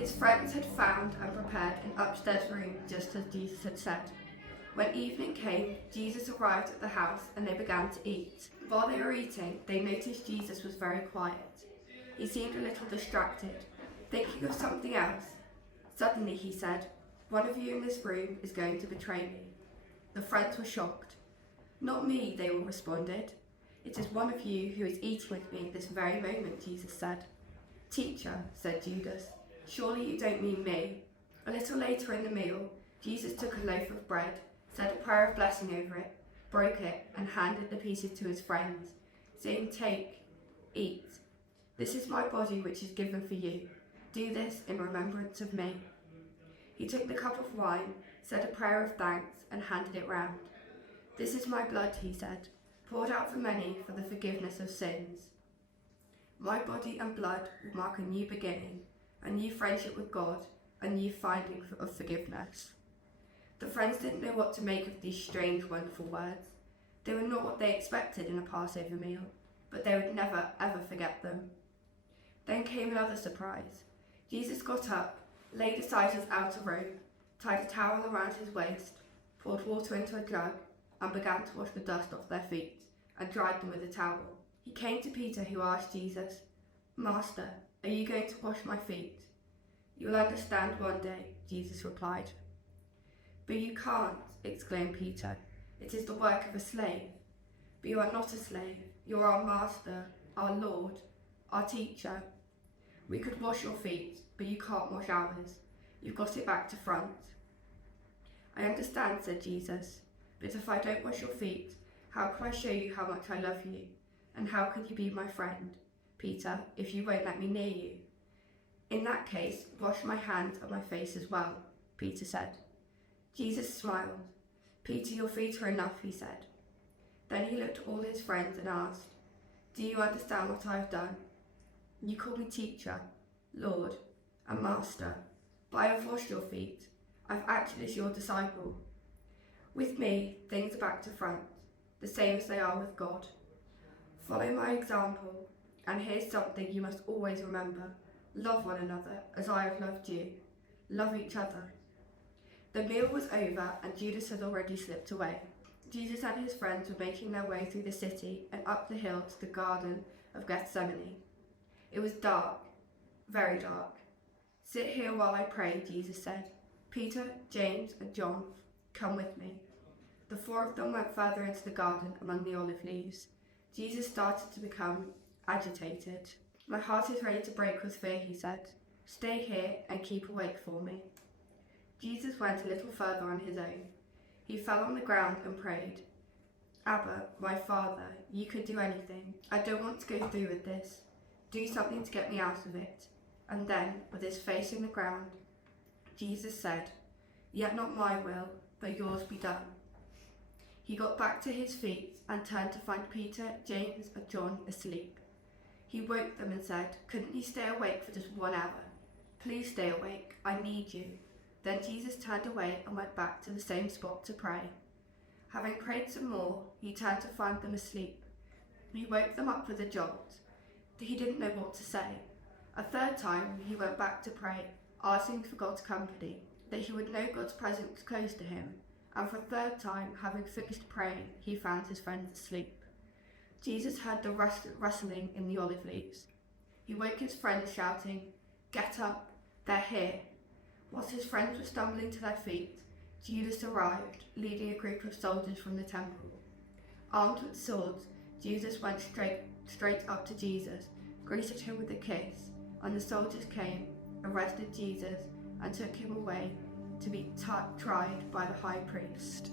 His friends had found and prepared an upstairs room just as Jesus had said. When evening came, Jesus arrived at the house and they began to eat. While they were eating, they noticed Jesus was very quiet. He seemed a little distracted, thinking of something else. Suddenly he said, "One of you in this room is going to betray me." The friends were shocked. "Not me," they all responded. "It is one of you who is eating with me this very moment," Jesus said. "Teacher," said Judas, "surely you don't mean me." A little later in the meal, Jesus took a loaf of bread, said a prayer of blessing over it, broke it, and handed the pieces to his friends, saying, "Take, eat. This is my body which is given for you. Do this in remembrance of me." He took the cup of wine, said a prayer of thanks, and handed it round. "This is my blood," he said, "poured out for many for the forgiveness of sins. My body and blood will mark a new beginning, a new friendship with God, a new finding of forgiveness." The friends didn't know what to make of these strange, wonderful words. They were not what they expected in a Passover meal, but they would never, ever forget them. Then came another surprise. Jesus got up, laid aside his outer robe, tied a towel around his waist, poured water into a jug, and began to wash the dust off their feet, and dried them with a towel. He came to Peter, who asked Jesus, "Master, are you going to wash my feet?" "You'll understand one day," Jesus replied. "But you can't," exclaimed Peter. "It is the work of a slave." "But you are not a slave. You are our master, our Lord, our teacher. We could wash your feet, but you can't wash ours. You've got it back to front." "I understand," said Jesus, "but if I don't wash your feet, how can I show you how much I love you? And how can you be my friend, Peter, if you won't let me near you?" "In that case, wash my hands and my face as well," Peter said. Jesus smiled. "Peter, your feet are enough," he said. Then he looked at all his friends and asked, "Do you understand what I have done? You call me teacher, Lord, and master, but I have washed your feet. I've acted as your disciple. With me, things are back to front, the same as they are with God. Follow my example, and here's something you must always remember. Love one another as I have loved you. Love each other." The meal was over and Judas had already slipped away. Jesus and his friends were making their way through the city and up the hill to the Garden of Gethsemane. It was dark, very dark. "Sit here while I pray," Jesus said. "Peter, James, and John, come with me." The four of them went further into the garden among the olive leaves. Jesus started to become agitated. "My heart is ready to break with fear," he said. "Stay here and keep awake for me." Jesus went a little further on his own. He fell on the ground and prayed, "Abba, my Father, you can do anything. I don't want to go through with this. Do something to get me out of it." And then, with his face in the ground, Jesus said, "Yet not my will, but yours be done." He got back to his feet and turned to find Peter, James, and John asleep. He woke them and said, "Couldn't you stay awake for just 1 hour? Please stay awake. I need you." Then Jesus turned away and went back to the same spot to pray. Having prayed some more, he turned to find them asleep. He woke them up with a jolt. He didn't know what to say. A third time, he went back to pray, asking for God's company, that he would know God's presence close to him. And for a third time, having finished praying, he found his friends asleep. Jesus heard the rustling in the olive leaves. He woke his friends shouting, "Get up, they're here." Whilst his friends were stumbling to their feet, Judas arrived, leading a group of soldiers from the temple. Armed with swords, Judas went straight up to Jesus, greeted him with a kiss, and the soldiers came, arrested Jesus, and took him away to be tried by the high priest.